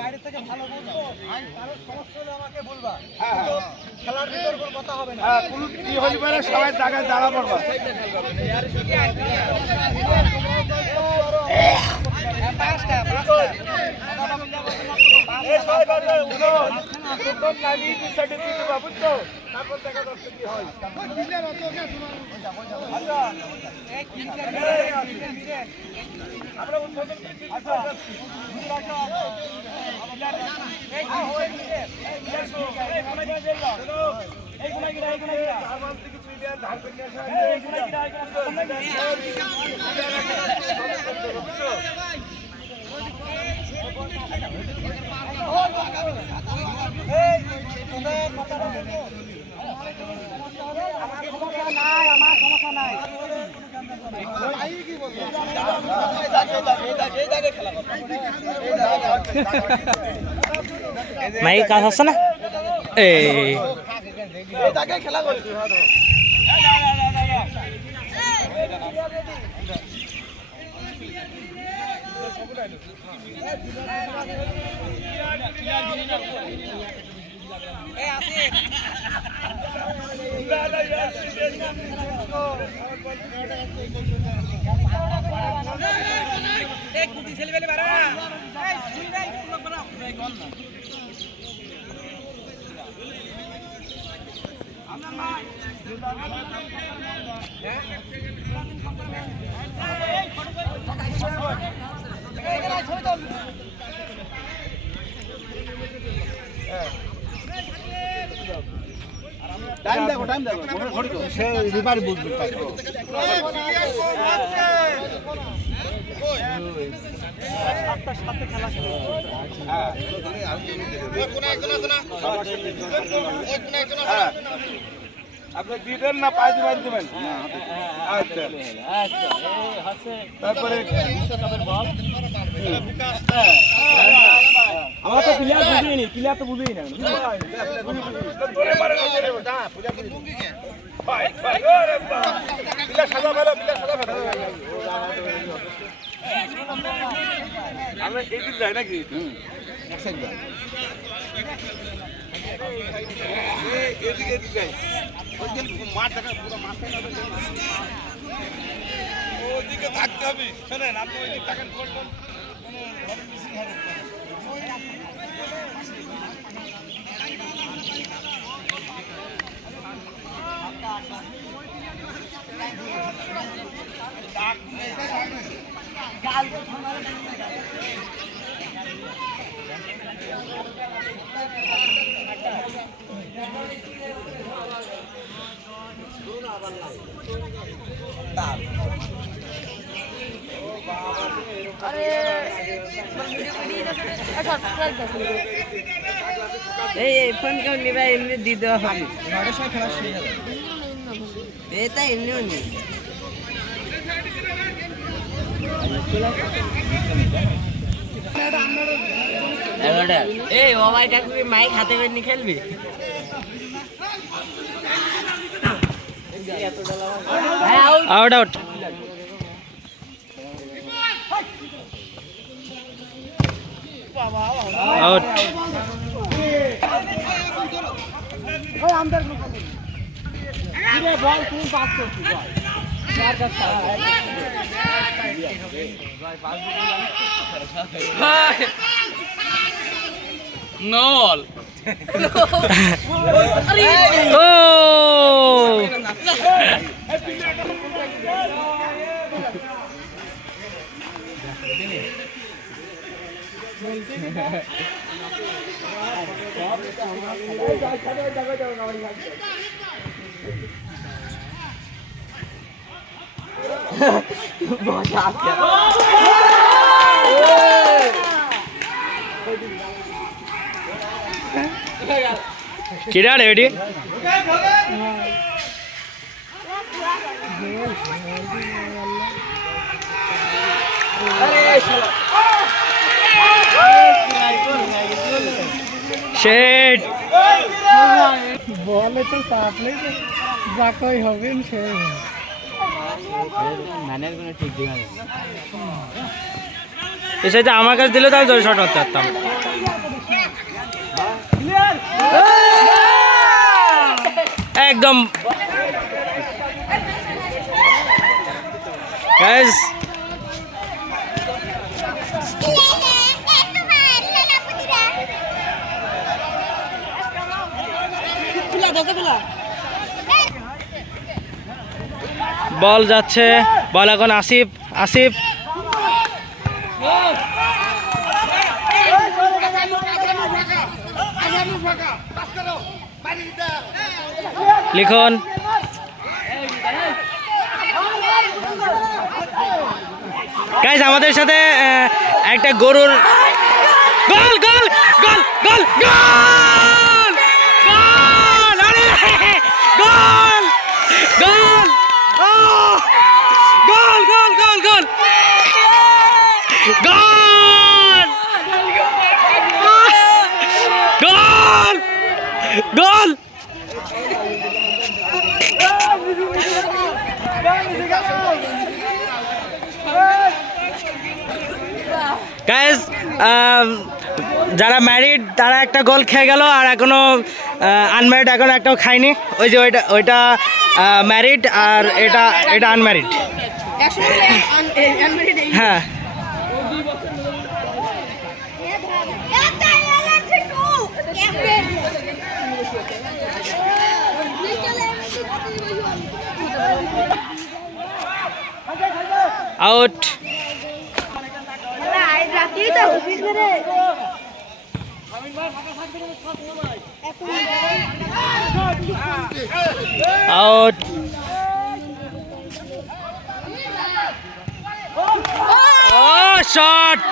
বাইরে থেকে ভালো বলবো, কারো সমস্যা হলে আমাকে বলবা। খেলার ভিতর কোনো কথা হবে না। কোন কি হইবে না সবাই জায়গায় দাঁড়া পড়বা। মাই কাজ হচ্ছে না এই খেলা করি টাইম দেখো ঘড়ি তো সে রিভার বুঝবে আপনি দিবেন না পাঁচ দিবেন দিবেন আচ্ছা তারপরে আমার তো প্লেয়ার বুঝিনি প্লেয়ার তো বুঝিনি না আমরা এইদিক যাই নাকি এদিকে যাই মাঠ দেখা পুরো মাঠে ওদিকে থাকতে হবে শোনেন আপনি ওইদিকে থাকেন এই ফোন কেউ নিবা এমনি দিয়ে দেওয়া হবে এটা এমনিও নেই এই ওভার কাকু মাইক হাতে করে নিয়ে খেলবি আউট আউট আউট বল তুমি পাস করছিস নল ও কিরা রেডি শেট বলে তো চাপলে যাকই হবে সে ম্যানের কোনো ঠিক দিবে না এই সাইডে আমার কাছে দিলে তো আমি জোরে শট মারতে পারতাম। একদম গাইস বল যাচ্ছে, বল এখন আসিফ। আসিফ লিখন গাইস আমাদের সাথে একটা গরুর গোল গোল গোল গোল গোল গোল আরে গোল গোল গোল গোল গোল গোল গোল গোল গোল গাইস যারা ম্যারিড তারা একটা গোল খেয়ে গেল, আর এখনো আনম্যারিড এখনো একটাও খায়নি। ওই যে ওইটা ম্যারিড আর এটা আনম্যারিড। হ্যাঁ আউট। আউট। ও শট।